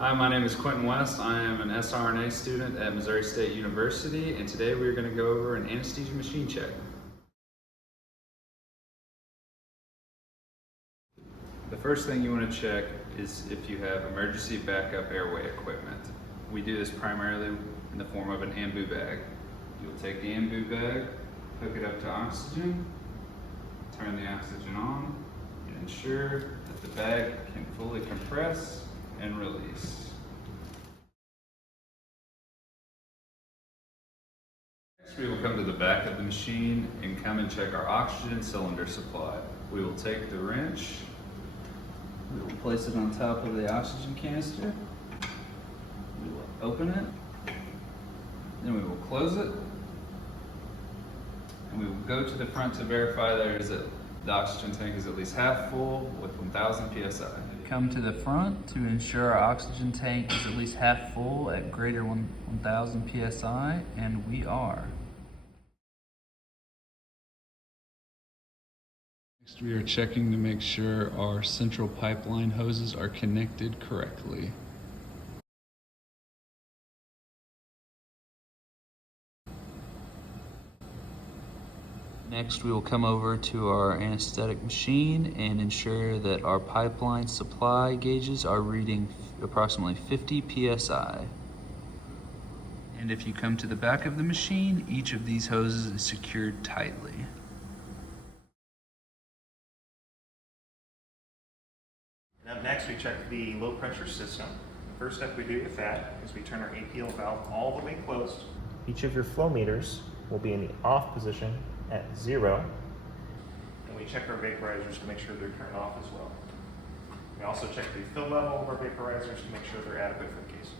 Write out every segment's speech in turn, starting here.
Hi, my name is Quentin West. I am an sRNA student at Missouri State University, and today we are going to go over an anesthesia machine check. The first thing you want to check is if you have emergency backup airway equipment. We do this primarily in the form of an ambu bag. You'll take the ambu bag, hook it up to oxygen, turn the oxygen on, and ensure that the bag can fully compress and release. Next, we will come to the back of the machine and come and check our oxygen cylinder supply. We will take the wrench, we will place it on top of the oxygen canister, we will open it, then we will close it, and we will go to the front to verify the oxygen tank is at least half full with 1,000 psi. Come to the front to ensure our oxygen tank is at least half full at greater 1,000 psi, and we are. Next, we are checking to make sure our central pipeline hoses are connected correctly. Next, we will come over to our anesthetic machine and ensure that our pipeline supply gauges are reading approximately 50 psi. And if you come to the back of the machine, each of these hoses is secured tightly. And up next, we check the low pressure system. The first step we do with that is we turn our APL valve all the way closed. Each of your flow meters will be in the off position at 0. And we check our vaporizers to make sure they're turned off as well. We also check the fill level of our vaporizers to make sure they're adequate for the case.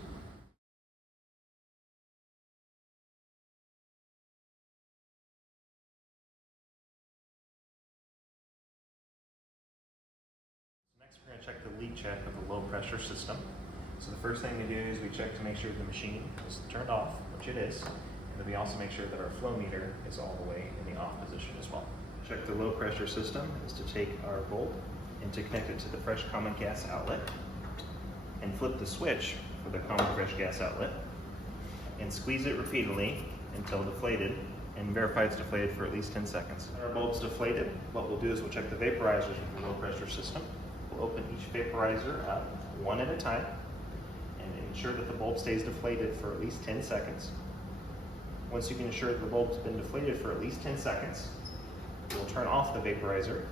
Next, we're going to check the leak check of the low pressure system. So the first thing we do is we check to make sure the machine is turned off, which it is. And then we also make sure that our flow meter is all the way in the off position as well. Check the low pressure system is to take our bulb and to connect it to the fresh common gas outlet and flip the switch for the common fresh gas outlet and squeeze it repeatedly until deflated and verify it's deflated for at least 10 seconds. When our bulb's deflated, what we'll do is we'll check the vaporizers with the low pressure system. We'll open each vaporizer up one at a time and ensure that the bulb stays deflated for at least 10 seconds. Once you can ensure that the bulb's been deflated for at least 10 seconds, we'll turn off the vaporizer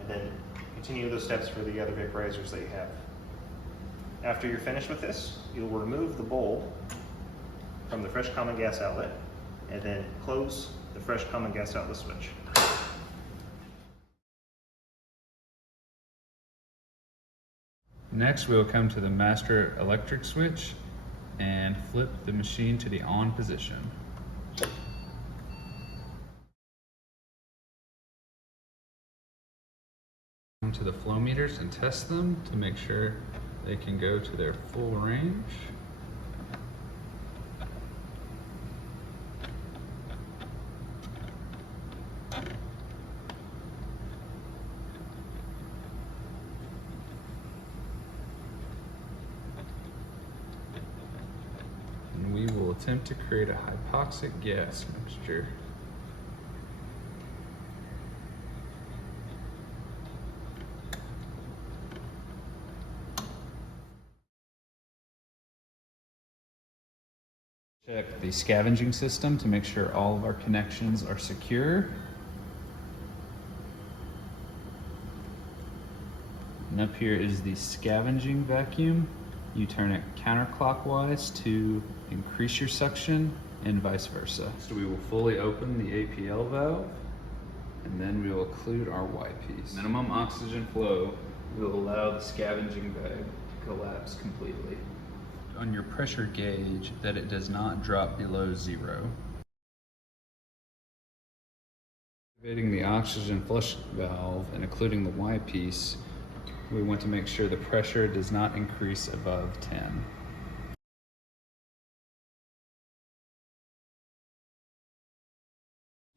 and then continue those steps for the other vaporizers that you have. After you're finished with this, you'll remove the bulb from the fresh common gas outlet and then close the fresh common gas outlet switch. Next, we will come to the master electric switch and flip the machine to the on position. Come to the flow meters and test them to make sure they can go to their full range. And we will attempt to create a hypoxic gas mixture. Check the scavenging system to make sure all of our connections are secure. And up here is the scavenging vacuum. You turn it counterclockwise to increase your suction and vice versa. So we will fully open the APL valve and then we will occlude our Y piece. Minimum oxygen flow will allow the scavenging bag to collapse completely. On your pressure gauge that it does not drop below 0. Activating the oxygen flush valve and occluding the Y piece, we want to make sure the pressure does not increase above 10.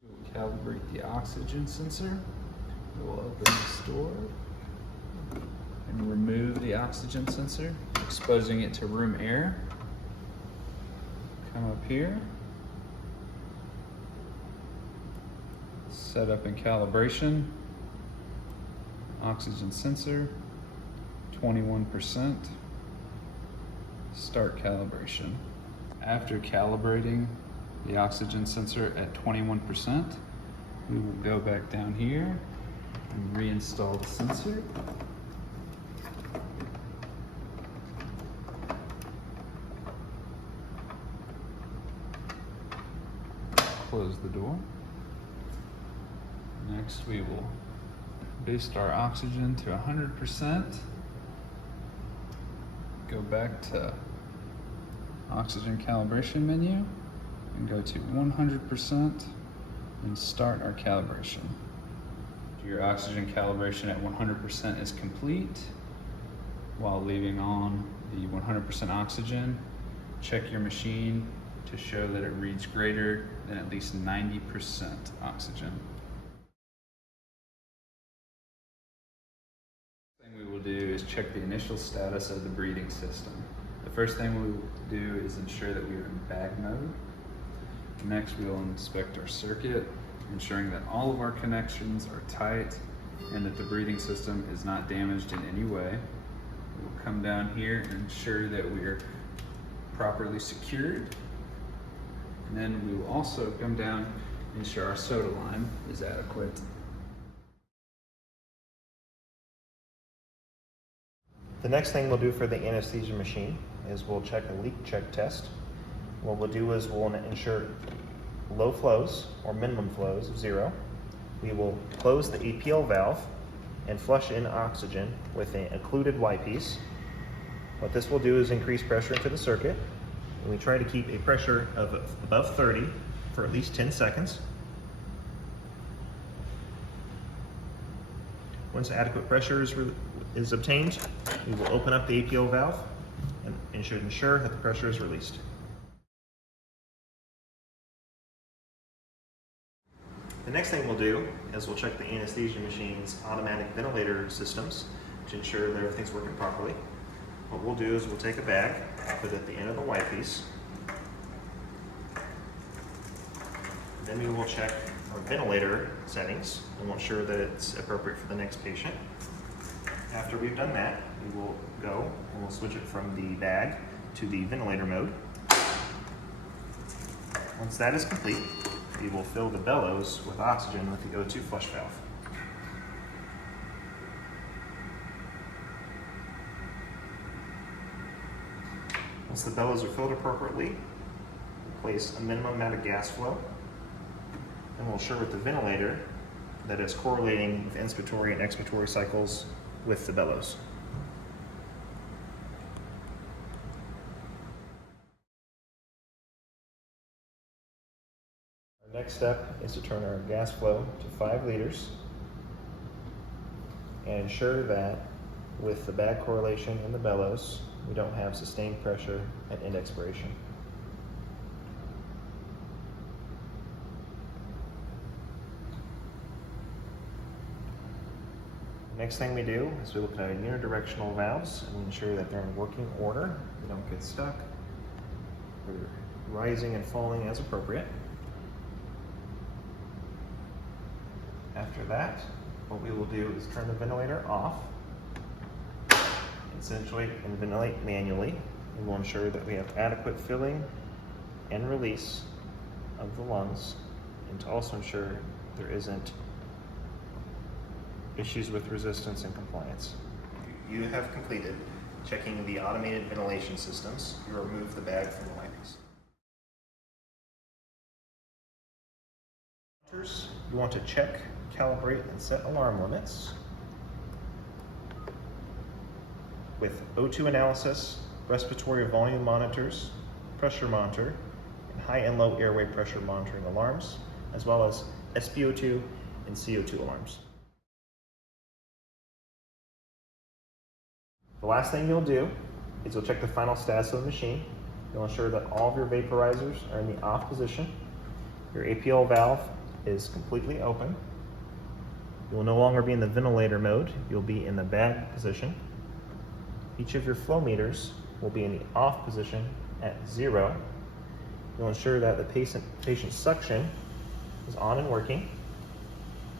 We'll calibrate the oxygen sensor. We'll open this door and remove the oxygen sensor, exposing it to room air. Come up here, set up in calibration, oxygen sensor, 21%, start calibration. After calibrating the oxygen sensor at 21%, we will go back down here and reinstall the sensor. Close the door. Next, we will boost our oxygen to 100%. Go back to oxygen calibration menu and go to 100% and start our calibration. Your oxygen calibration at 100% is complete. While leaving on the 100% oxygen, check your machine to show that it reads greater than at least 90% oxygen. The thing we will do is check the initial status of the breathing system. The first thing we will do is ensure that we are in bag mode. Next, we will inspect our circuit, ensuring that all of our connections are tight and that the breathing system is not damaged in any way. We will come down here and ensure that we are properly secured. And then we will also come down and ensure our soda line is adequate. The next thing we'll do for the anesthesia machine is we'll check a leak check test. What we'll do is we'll ensure low flows or minimum flows of 0. We will close the APL valve and flush in oxygen with an occluded Y-piece. What this will do is increase pressure into the circuit, and we try to keep a pressure of above 30 for at least 10 seconds. Once adequate pressure is obtained, we will open up the APL valve and should ensure that the pressure is released. The next thing we'll do is we'll check the anesthesia machine's automatic ventilator systems to ensure that everything's working properly. What we'll do is we'll take a bag, put it at the end of the Y-piece. Then we will check our ventilator settings and we'll ensure that it's appropriate for the next patient. After we've done that, we will go and we'll switch it from the bag to the ventilator mode. Once that is complete, we will fill the bellows with oxygen with the O2 flush valve. Once the bellows are filled appropriately, we'll place a minimum amount of gas flow, and we'll ensure with the ventilator that is correlating with inspiratory and expiratory cycles with the bellows. Our next step is to turn our gas flow to 5 liters and ensure that with the bag correlation in the bellows, we don't have sustained pressure at end expiration. The next thing we do is we look at our unidirectional valves and we ensure that they're in working order. They don't get stuck. They're rising and falling as appropriate. After that, what we will do is turn the ventilator off, accentuate and ventilate manually, and we'll ensure that we have adequate filling and release of the lungs, and to also ensure there isn't issues with resistance and compliance. You have completed checking the automated ventilation systems. You remove the bag from the Y-piece. You want to check, calibrate, and set alarm limits with O2 analysis, respiratory volume monitors, pressure monitor, and high and low airway pressure monitoring alarms, as well as SpO2 and CO2 alarms. The last thing you'll do is you'll check the final status of the machine. You'll ensure that all of your vaporizers are in the off position. Your APL valve is completely open. You will no longer be in the ventilator mode. You'll be in the bag position. Each of your flow meters will be in the off position at 0. You'll ensure that the patient suction is on and working,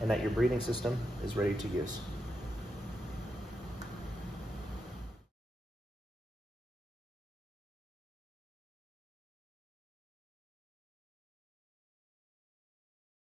and that your breathing system is ready to use.